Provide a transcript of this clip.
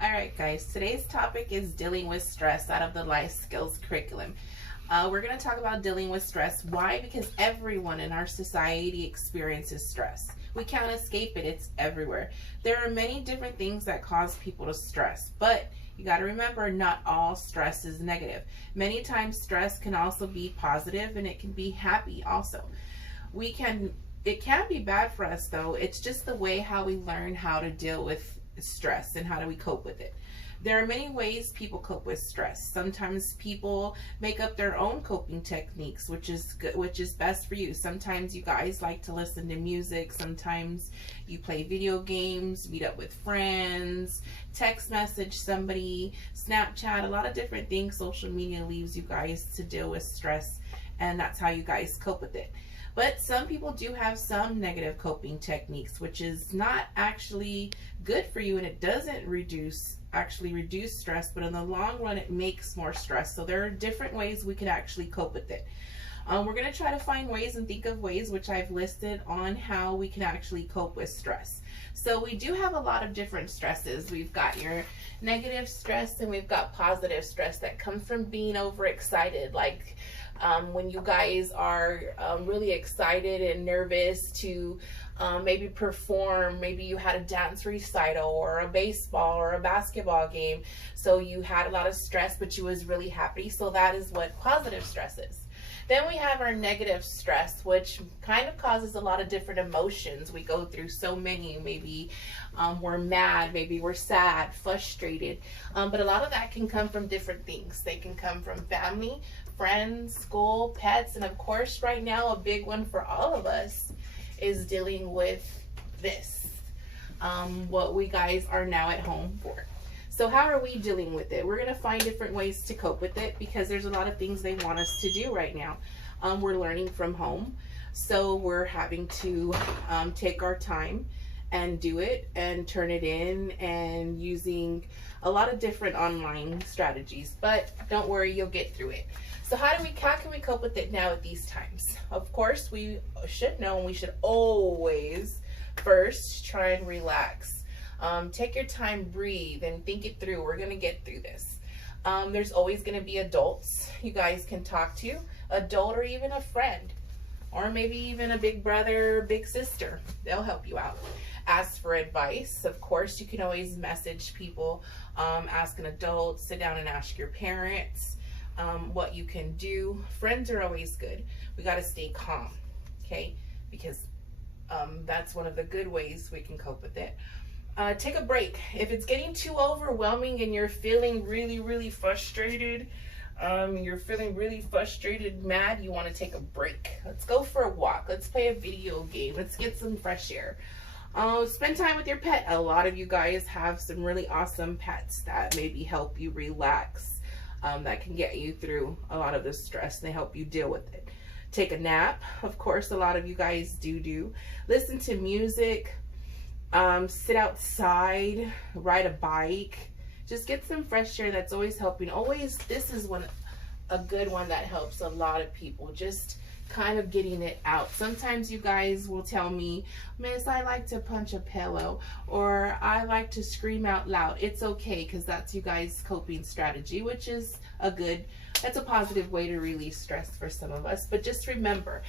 All right, guys, today's topic is dealing with stress out of the life skills curriculum. We're going to talk about dealing with stress. Why? Because everyone in our society experiences stress. We can't escape it. It's everywhere. There are many different things that cause people to stress, but you got to remember, not all stress is negative. Many times stress can also be positive, and it can be happy also. It can be bad for us, though. It's just the way how we learn how to deal with stress and how do we cope with it. There are many ways people cope with stress. Sometimes people make up their own coping techniques, which is good, which is best for you. Sometimes you guys like to listen to music. Sometimes you play video games, meet up with friends, text message somebody, Snapchat, a lot of different things. Social media leaves you guys to deal with stress, and that's how you guys cope with it. But some people do have some negative coping techniques, which is not actually good for you, and it doesn't actually reduce stress, but in the long run it makes more stress. So there are different ways we can actually cope with it. We're going to try to find ways and think of ways, which I've listed on how we can actually cope with stress. So we do have a lot of different stresses. We've got your negative stress and we've got positive stress that comes from being overexcited, like when you guys are really excited and nervous to maybe perform. Maybe you had a dance recital or a baseball or a basketball game, so you had a lot of stress, but you was really happy. So that is what positive stress is. Then we have our negative stress, which kind of causes a lot of different emotions. We go through so many. Maybe we're mad, maybe we're sad, frustrated. But a lot of that can come from different things. They can come from family, friends, school, pets, and of course right now a big one for all of us is dealing with this, what we guys are now at home for. So how are we dealing with it? We're going to find different ways to cope with it because there's a lot of things they want us to do right now. We're learning from home, so we're having to take our time and do it and turn it in, and using a lot of different online strategies. But don't worry, you'll get through it. So how can we cope with it now at these times? Of course, we should know, and we should always first try and relax. Take your time, breathe, and think it through. We're going to get through this. There's always going to be adults you guys can talk to, adult or even a friend, or maybe even a big brother, big sister. They'll help you out. Ask for advice. Of course, you can always message people, ask an adult, sit down and ask your parents what you can do. Friends are always good. We got to stay calm, okay? Because that's one of the good ways we can cope with it. Take a break. If it's getting too overwhelming and you're feeling really frustrated, mad, you want to take a break. Let's go for a walk. Let's play a video game. Let's get some fresh air. Spend time with your pet. A lot of you guys have some really awesome pets that maybe help you relax, that can get you through a lot of the stress, and they help you deal with it. Take a nap. Of course, a lot of you guys do. Listen to music. Sit outside, ride a bike, just get some fresh air. That's always helping. This is a good one that helps a lot of people, just kind of getting it out. Sometimes you guys will tell me, Miss, I like to punch a pillow, or I like to scream out loud. It's okay, because that's you guys' coping strategy, which is that's a positive way to release stress for some of us. But just remember,